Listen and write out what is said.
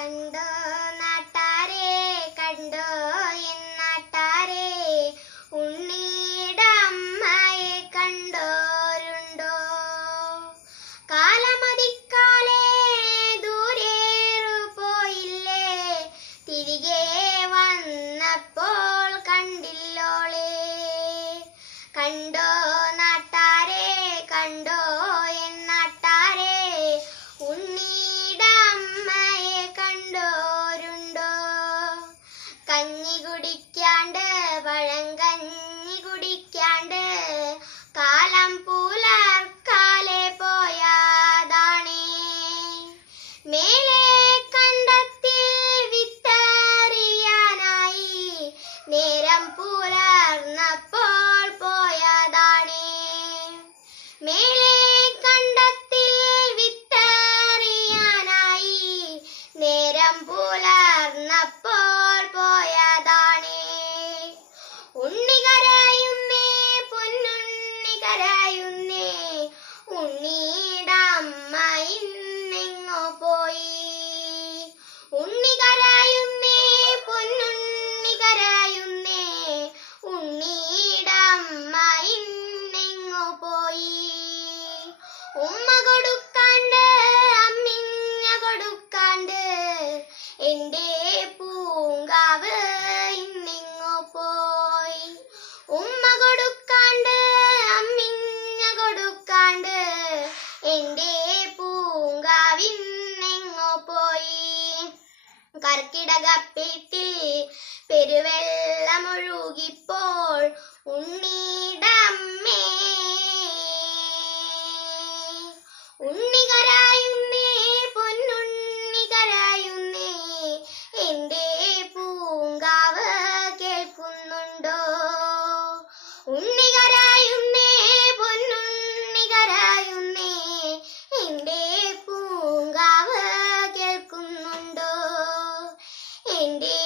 കണ്ടോ നാട്ടാരെ, കണ്ടോ എന്നാട്ടാരെ, ഉണ്ണീടെ അമ്മയെ കണ്ടോരുണ്ടോ? കാലമതിക്കാലേ ദൂരേറു പോയില്ലേ, തിരികെ വന്നപ്പോൾ കണ്ടില്ലോളേ. കണ്ടോ നാട്ടാരെ, കണ്ടോ എന്നാട്ടാരെ, ഉണ്ണീടെ അമ്മയെ കണ്ടോരുണ്ടോ? കഞ്ഞി കുടിക്കാണ്ട്, പഴങ്കഞ്ഞി കുടിക്കാണ്ട്, കാലം പുലർക്കാലെ പോയതാണേ. മേലെ കണ്ടത്തിൽ വിത്തറിയാനായി നേരം പുലർന്നപ്പോൾ പോയതാണേ. മേലെ കണ്ടത്തിൽ വിത്തറിയാനായി നേരം പുലർന്നപ്പോൾ പോയതാണേ. ഉണ്ണി കരയുന്നേ, പൊന്നുണ്ണി കരയുന്നേ, ഉണ്ണീടെ അമ്മ ഇന്നെങ്ങോ പോയി. ഉണ്ണി കരയുന്നേ, പൊന്നുണ്ണി കരയുന്നേ, ഉണ്ണീടെ അമ്മ ഇന്നെങ്ങോ പോയി. ഉമ്മ കൊടുക്കാണ്ട്, അമ്മിഞ്ഞ കൊടുക്കാണ്ട്, എന്റെ പൂങ്കാവ് ഇന്നെങ്ങോ പോയി. ഉമ്മ കൊടുക്കാണ്ട്, അമ്മിഞ്ഞ കൊടുക്കാണ്ട്, എന്റെ പൂങ്കാവിന്നെങ്ങോ പോയി. കർക്കിടകപ്പെട്ടിൽ പെരുവെള്ളമൊഴുകിപ്പോൾ ഉണ്ണീടെ അമ്മേ. ഉണ്ണി കരയുന്നേ, പൊന്നുണ്ണി കരയുന്നേ, എന്റെ പൂങ്കാവ് കേൾക്കുന്നുണ്ടോ? ഉണ്ണി കരയുന്നേ, പൊന്നുണ്ണി കരയുന്നേ, എന്റെ പൂങ്കാവ് കേൾക്കുന്നുണ്ടോ? എന്റെ